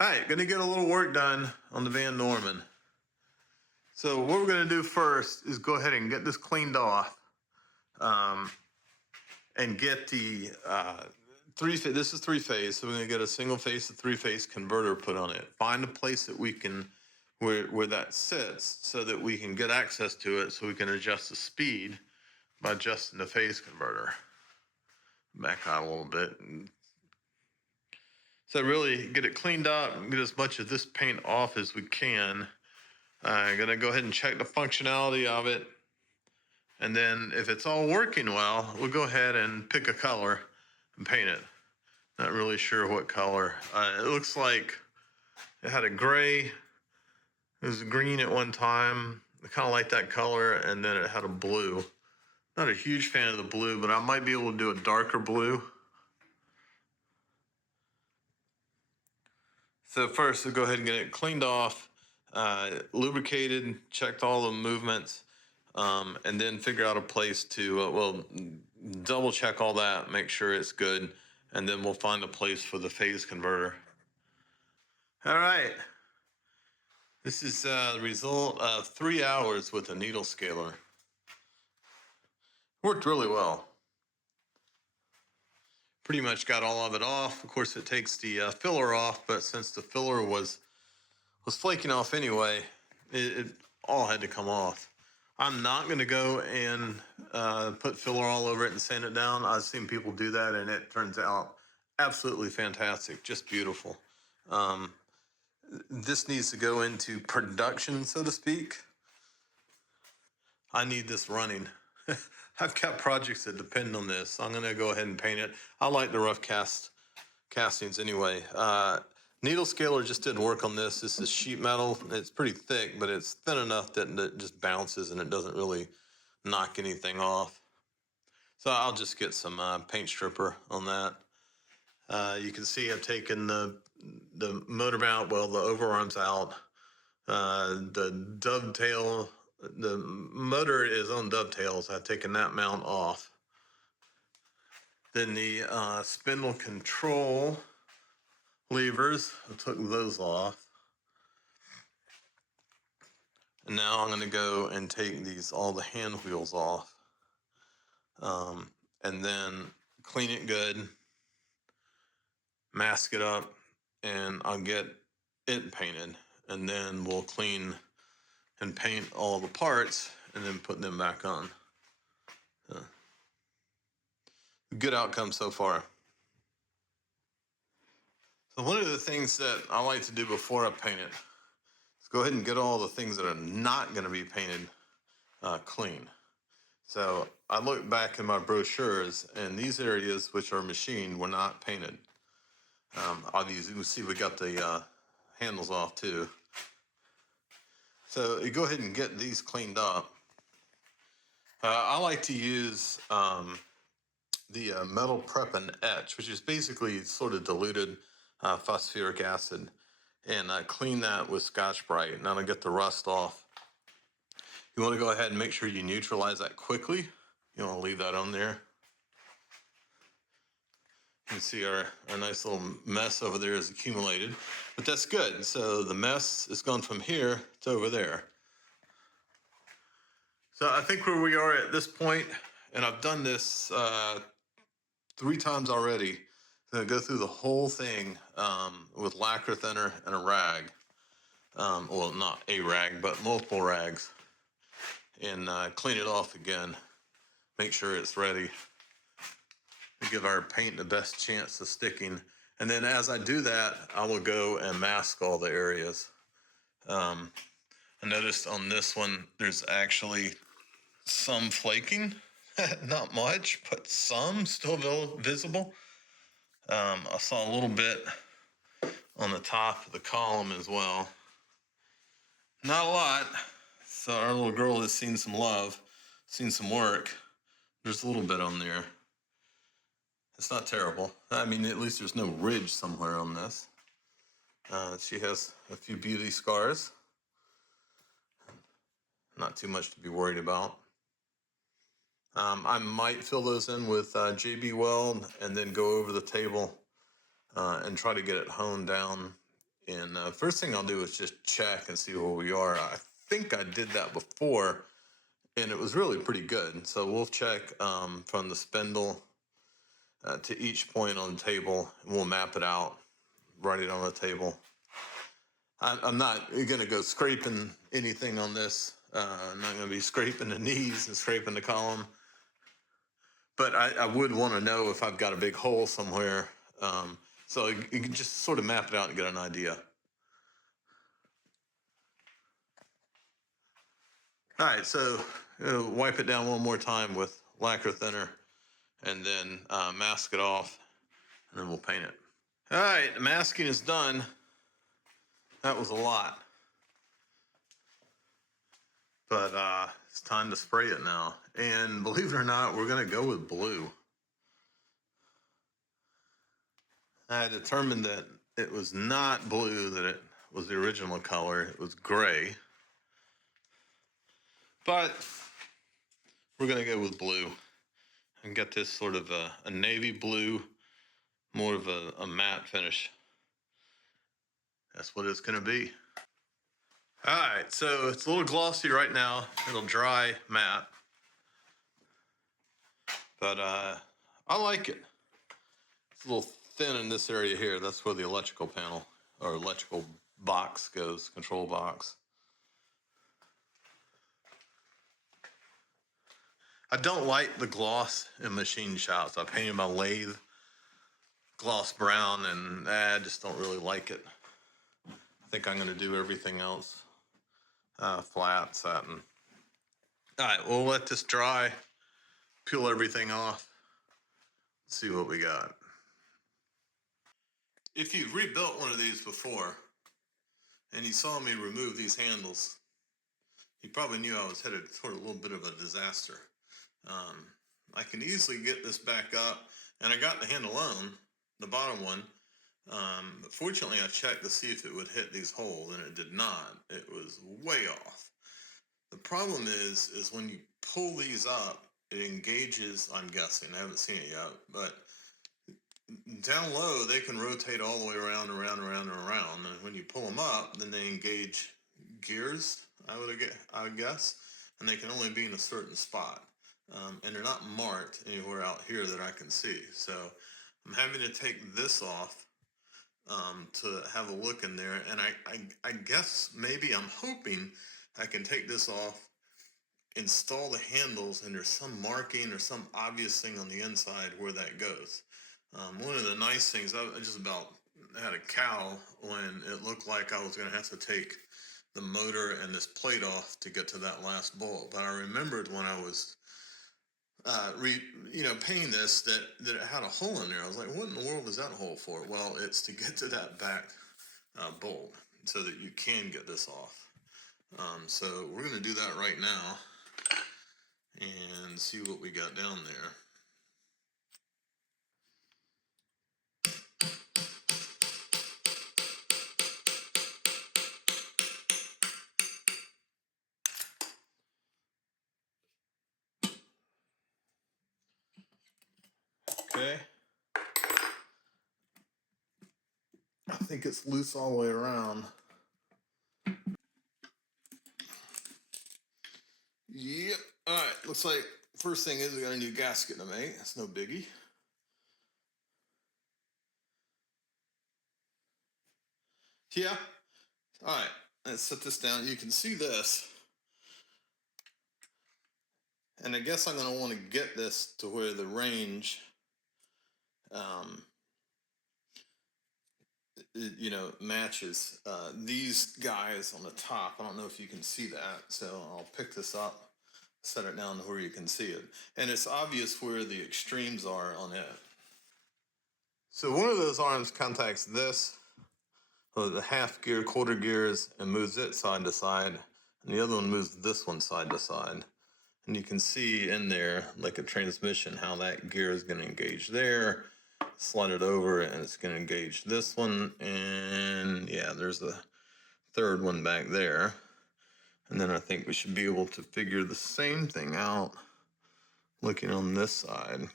All right, gonna get a little work done on the Van Norman. So what we're gonna do first is go ahead and get this cleaned off, and get the three-phase. This is three-phase, so we're gonna get a single-phase to three-phase converter put on it. Find a place that we can, where that sits, so that we can get access to it, so we can adjust the speed by adjusting the phase converter. Back out a little bit. So really get it cleaned up and get as much of this paint off as we can. I'm gonna go ahead and check the functionality of it. And then if it's all working well, we'll go ahead and pick a color and paint it. Not really sure what color. It looks like it had a gray. It was green at one time. I kind of like that color. And then it had a blue. Not a huge fan of the blue, but I might be able to do a darker blue. So first, we'll go ahead and get it cleaned off, lubricated, checked all the movements, and then figure out a place to, double check all that, make sure it's good, and then we'll find a place for the phase converter. All right. This is the result of 3 hours with a needle scaler. Worked really well. Pretty much got all of it off. Of course, it takes the filler off, but since the filler was flaking off anyway, it all had to come off. I'm not going to go and put filler all over it and sand it down. I've seen people do that, and it turns out absolutely fantastic, just beautiful. This needs to go into production, so to speak. I need this running. I've got projects that depend on this. So I'm going to go ahead and paint it. I like the rough castings anyway. Needle scaler just didn't work on this. This is sheet metal. It's pretty thick, but it's thin enough that it just bounces and it doesn't really knock anything off. So I'll just get some paint stripper on that. You can see I've taken the motor mount, the overarms out. The dovetail, the motor is on dovetails. I've taken that mount off. Then the spindle control levers, I took those off. And now I'm going to go and take all the hand wheels off. And then clean it good, mask it up, and I'll get it painted. And then we'll clean and paint all the parts and then put them back on. Good outcome so far. So one of the things that I like to do before I paint it is go ahead and get all the things that are not going to be painted clean. So I look back in my brochures, and these areas which are machined were not painted. Obviously, you can see we got the handles off too. So you go ahead and get these cleaned up. I like to use the metal prep and etch, which is basically sort of diluted phosphoric acid, and clean that with Scotch-Brite, and that'll get the rust off. You want to go ahead and make sure you neutralize that quickly. You want to leave that on there. You can see our nice little mess over there is accumulated, but that's good. So the mess is gone from here to over there. So I think where we are at this point, and I've done this 3 times already, I'm going to go through the whole thing with lacquer thinner and a rag. Well, not a rag, but multiple rags. And clean it off again. Make sure it's ready to give our paint the best chance of sticking. And then as I do that, I will go and mask all the areas. I noticed on this one, there's actually some flaking. Not much, but some still visible. I saw a little bit on the top of the column as well. Not a lot. So our little girl has seen some love, seen some work. There's a little bit on there. It's not terrible. I mean, at least there's no ridge somewhere on this. She has a few beauty scars. Not too much to be worried about. I might fill those in with JB Weld and then go over the table and try to get it honed down And first thing I'll do is just check and see where we are. I think I did that before, and it was really pretty good. So we'll check from the spindle to each point on the table, and we'll map it out, write it on the table. I'm not going to go scraping anything on this. I'm not going to be scraping the knees and scraping the column. But I would want to know if I've got a big hole somewhere. So you can just sort of map it out and get an idea. All right, so wipe it down one more time with lacquer thinner and then mask it off, and then we'll paint it. All right, the masking is done. That was a lot. But it's time to spray it now. And believe it or not, we're going to go with blue. I determined that it was not blue, that it was the original color. It was gray. But we're going to go with blue and get this sort of a navy blue, more of a matte finish. That's what it's going to be. All right, so it's a little glossy right now. It'll dry matte. But I like it. It's a little thin in this area here. That's where the electrical panel or electrical box goes, control box. I don't like the gloss in machine shops. I painted my lathe gloss brown, and I just don't really like it. I think I'm going to do everything else flat satin. All right, we'll let this dry, peel everything off, see what we got. If you've rebuilt one of these before and you saw me remove these handles, you probably knew I was headed toward a little bit of a disaster. I can easily get this back up, and I got the handle on, the bottom one, but fortunately I checked to see if it would hit these holes, and it did not. It was way off. The problem is when you pull these up, it engages, I'm guessing, I haven't seen it yet, but down low they can rotate all the way around, and when you pull them up, then they engage gears, I would guess, and they can only be in a certain spot. And they're not marked anywhere out here that I can see. So I'm having to take this off to have a look in there. And I guess maybe I'm hoping I can take this off, install the handles, and there's some marking or some obvious thing on the inside where that goes. One of the nice things, I just about had a cow when it looked like I was going to have to take the motor and this plate off to get to that last bolt. But I remembered when I was painting this that it had a hole in there. I was like, what in the world is that hole for? Well, it's to get to that back bolt so that you can get this off. So we're going to do that right now and see what we got down there. Okay. I think it's loose all the way around. Yep. All right. Looks like first thing is we got a new gasket to make. That's no biggie. Yeah. All right. Let's set this down. You can see this. And I guess I'm going to want to get this to where the range, matches these guys on the top. I don't know if you can see that. So I'll pick this up, set it down to where you can see it. And it's obvious where the extremes are on it. So one of those arms contacts this, or the half gear, quarter gears, and moves it side to side. And the other one moves this one side to side. And you can see in there, like a transmission, how that gear is going to engage there, slide it over, and it's going to engage this one. And yeah, there's the third one back there. And then I think we should be able to figure the same thing out looking on this side.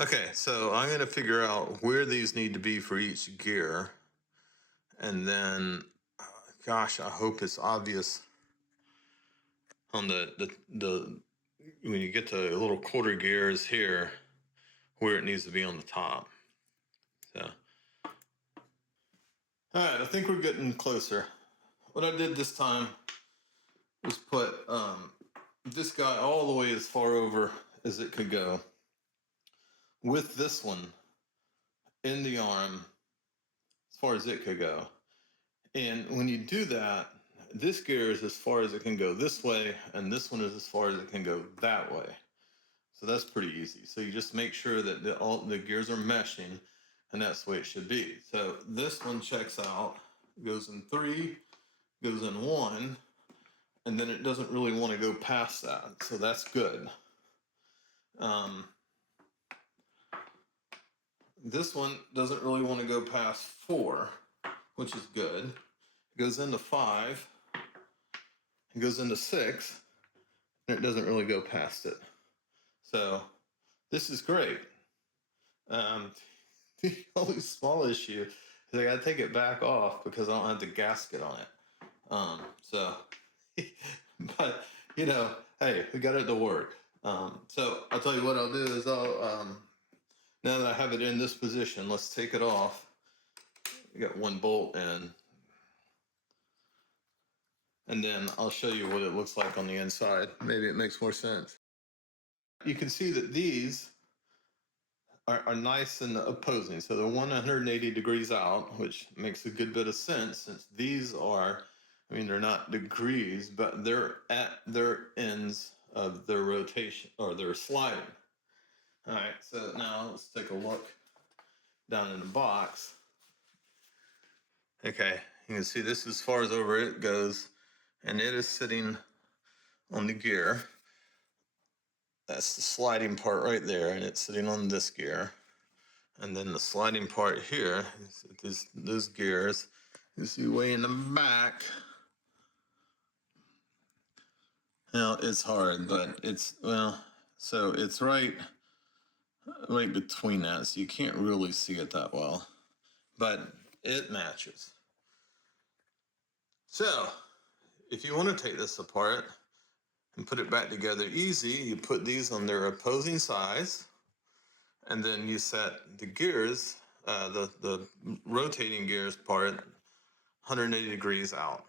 Okay, so I'm going to figure out where these need to be for each gear. And then, gosh, I hope it's obvious on the when you get to little quarter gears here, where it needs to be on the top. So, all right, I think we're getting closer. What I did this time was put this guy all the way as far over as it could go, with this one in the arm as far as it could go. And when you do that, this gear is as far as it can go this way, and this one is as far as it can go that way. So that's pretty easy. So you just make sure that all the gears are meshing, and that's the way it should be. So this one checks out, goes in 3, goes in 1, and then it doesn't really want to go past that. So that's good. This one doesn't really want to go past 4, which is good. It goes into 5, it goes into 6, and it doesn't really go past it. So this is great. The only small issue is I gotta take it back off because I don't have the gasket on it. So, but you know, hey, we got it to work. So I'll tell you what I'll do is now that I have it in this position, let's take it off. We got one bolt in, and then I'll show you what it looks like on the inside. Maybe it makes more sense. You can see that these are nice and opposing. So they're 180 degrees out, which makes a good bit of sense since these are, I mean, they're not degrees, but they're at their ends of their rotation or their sliding. All right, so now let's take a look down in the box. Okay, you can see this is as far as over it goes, and it is sitting on the gear. That's the sliding part right there, and it's sitting on this gear. And then the sliding part here, those gears, you see way in the back. Now it's hard, but it's, well, so it's right between that, so you can't really see it that well, but it matches. So if you want to take this apart and put it back together easy, you put these on their opposing sides, and then you set the gears, the rotating gears part 180 degrees out.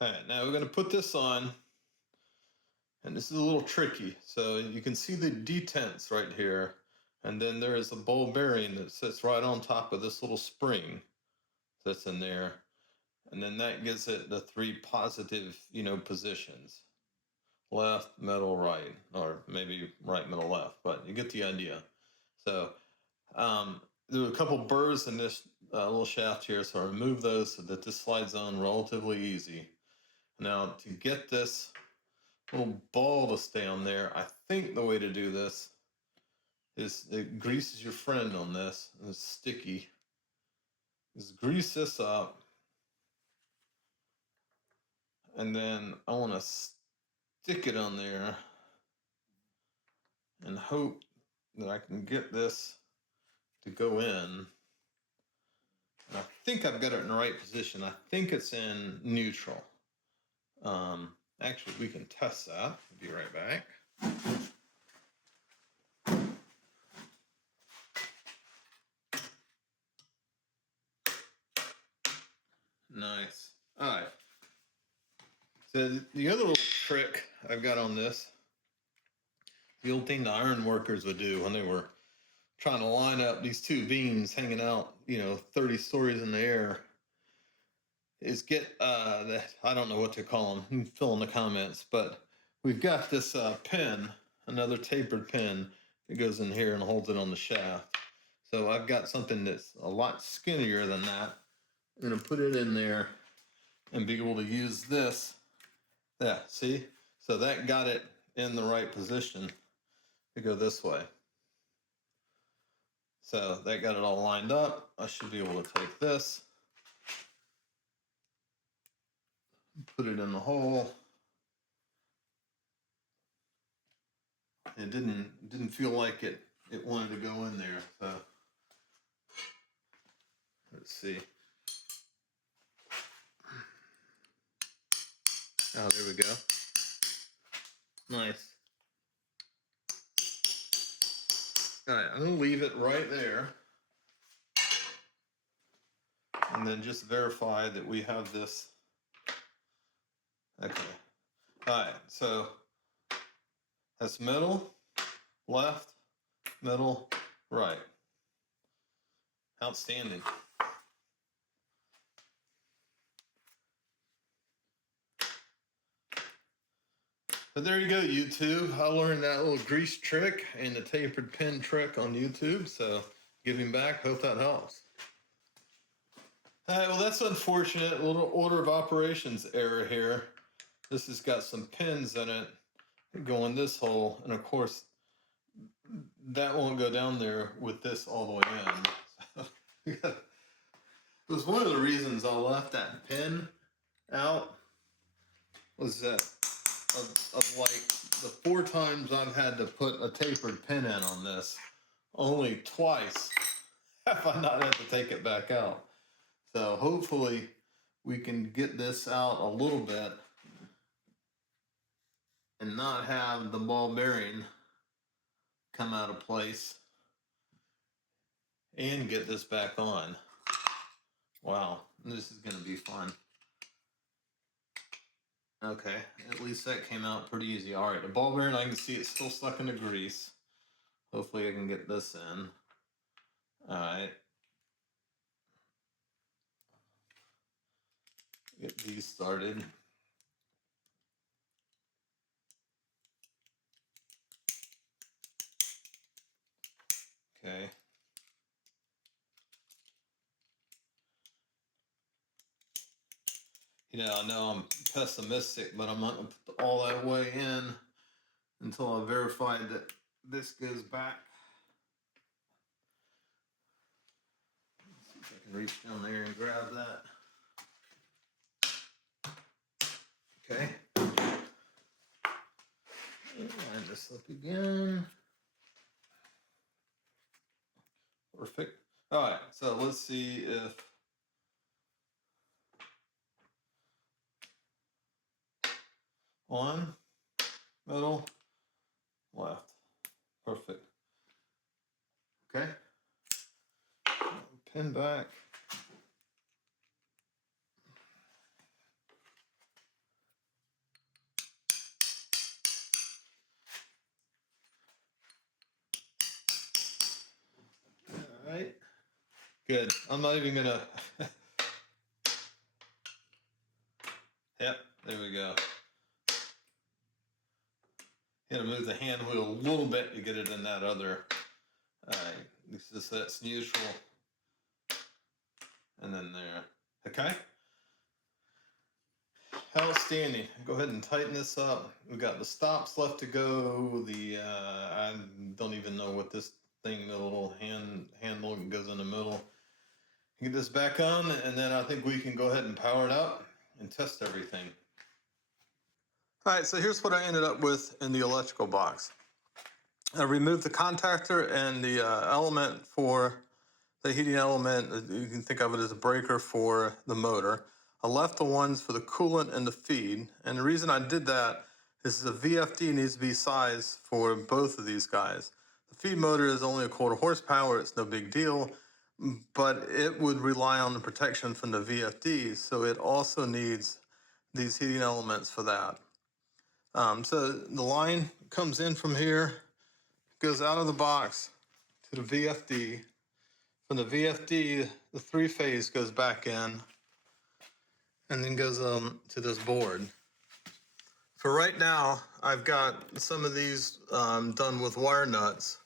All right, now we're going to put this on, and this is a little tricky. So you can see the detents right here, and then there is a ball bearing that sits right on top of this little spring that's in there, and then that gives it the 3 positive, positions: left, middle, right, or maybe right, middle, left, but you get the idea. So there are a couple burrs in this little shaft here, so I remove those so that this slides on relatively easy. Now, to get this little ball to stay on there, I think the way to do this is it greases your friend on this, and it's sticky. Just grease this up, and then I want to stick it on there and hope that I can get this to go in. And I think I've got it in the right position. I think it's in neutral. Actually, we can test that. I'll be right back. Nice. All right. So the other little trick I've got on this, the old thing the iron workers would do when they were trying to line up these 2 beams hanging out, 30 stories in the air, is get I don't know what to call them. You can fill in the comments, but we've got this pin, another tapered pin that goes in here and holds it on the shaft. So I've got something that's a lot skinnier than that. I'm gonna put it in there and be able to use this. Yeah, see? So that got it in the right position to go this way. So that got it all lined up. I should be able to take this, put it in the hole, It didn't feel like it wanted to go in there. So let's see. Oh, there we go. Nice. All right, I'm gonna leave it right there, and then just verify that we have this. Okay. All right, so that's middle, left, middle, right. Outstanding. But there you go, YouTube. I learned that little grease trick and the tapered pin trick on YouTube. So giving back, hope that helps. All right, well, that's unfortunate. A little order of operations error here. This has got some pins in it going this hole. And of course, that won't go down there with this all the way in. It was one of the reasons I left that pin out, was that of like the 4 times I've had to put a tapered pin in on this, only twice have I not had to take it back out. So hopefully we can get this out a little bit and not have the ball bearing come out of place and get this back on. Wow, this is going to be fun. Okay, at least that came out pretty easy. All right, the ball bearing, I can see it's still stuck in the grease. Hopefully I can get this in. All right. Get these started. Okay. You know, I know I'm pessimistic, but I'm not going to put all that way in until I verify that this goes back. Let's see if I can reach down there and grab that. Okay. Line this up again. Perfect. All right, so let's see if on, middle, left. Perfect. Okay. Pin back. All right. Good. I'm not even gonna. Yep, there we go. Gonna move the hand wheel a little bit to get it in that other. All right, that's neutral, and then there. Okay. Outstanding. Go ahead and tighten this up. We've got the stops left to go. The I don't even know what this thing, the little handle goes in the middle. Get this back on, and then I think we can go ahead and power it up and test everything. All right, so here's what I ended up with in the electrical box. I removed the contactor and the element for the heating element. You can think of it as a breaker for the motor. I left the ones for the coolant and the feed. And the reason I did that is the VFD needs to be sized for both of these guys. The feed motor is only a 1/4 horsepower. It's no big deal, but it would rely on the protection from the VFDs. So it also needs these heating elements for that. So the line comes in from here, goes out of the box to the VFD. From the VFD, the 3-phase goes back in and then goes to this board. For right now, I've got some of these done with wire nuts.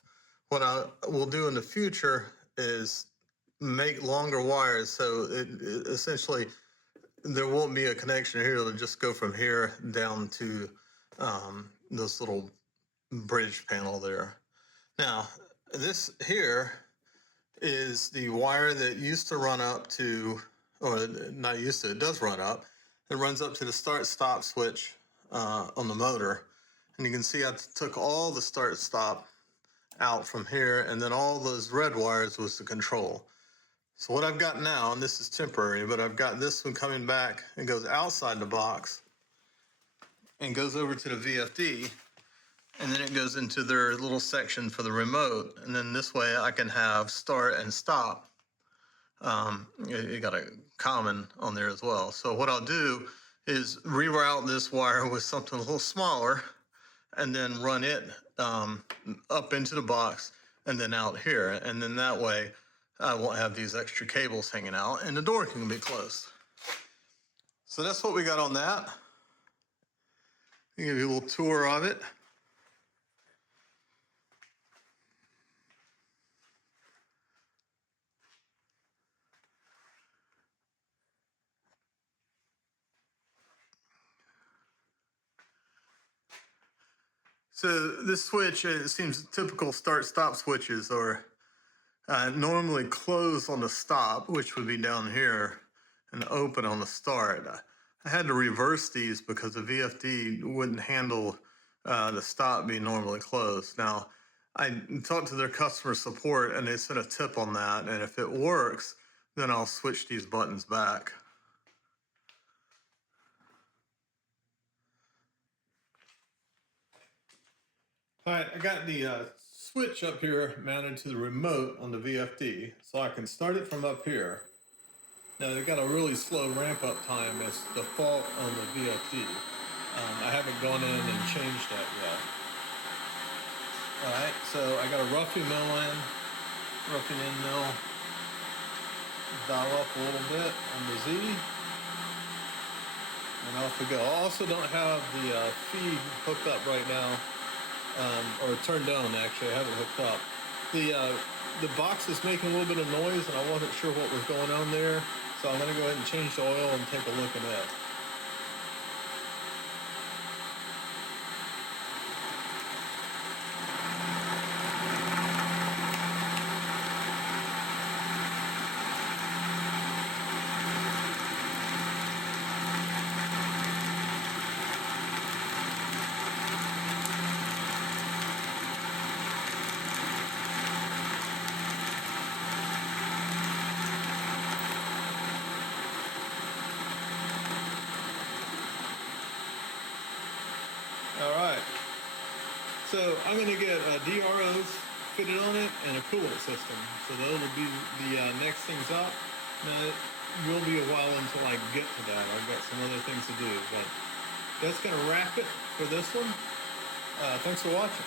What I will do in the future is make longer wires, so it essentially there won't be a connection here. It'll just go from here down to this little bridge panel there. Now, this here is the wire that used to run up to, or not used to, it does run up. It runs up to the start-stop switch on the motor. And you can see I took all the start stop out from here, and then all those red wires was the control. So what I've got now, and this is temporary, but I've got this one coming back and goes outside the box and goes over to the VFD, and then it goes into their little section for the remote. And then this way I can have start and stop. You got a common on there as well. So what I'll do is reroute this wire with something a little smaller, and then run it up into the box and then out here. And then that way I won't have these extra cables hanging out, and the door can be closed. So that's what we got on that. I'll give you a little tour of it. So this switch, it seems typical start-stop switches are normally closed on the stop, which would be down here, and open on the start. I had to reverse these because the VFD wouldn't handle the stop being normally closed. Now, I talked to their customer support, and they sent a tip on that, and if it works, then I'll switch these buttons back. All right, I got the switch up here mounted to the remote on the VFD, so I can start it from up here. Now, they've got a really slow ramp-up time as default on the VFD. I haven't gone in and changed that yet. All right, so I got a roughing in mill. Dial up a little bit on the Z. And off we go. I also don't have the feed hooked up right now. Or turned down, actually. I have it hooked up. The box is making a little bit of noise, and I wasn't sure what was going on there, so I'm going to go ahead and change the oil and take a look at it. All right, so I'm going to get DROs fitted on it and a coolant system. So those will be the next things up. Now, it will be a while until I get to that. I've got some other things to do, but that's going to wrap it for this one. Thanks for watching.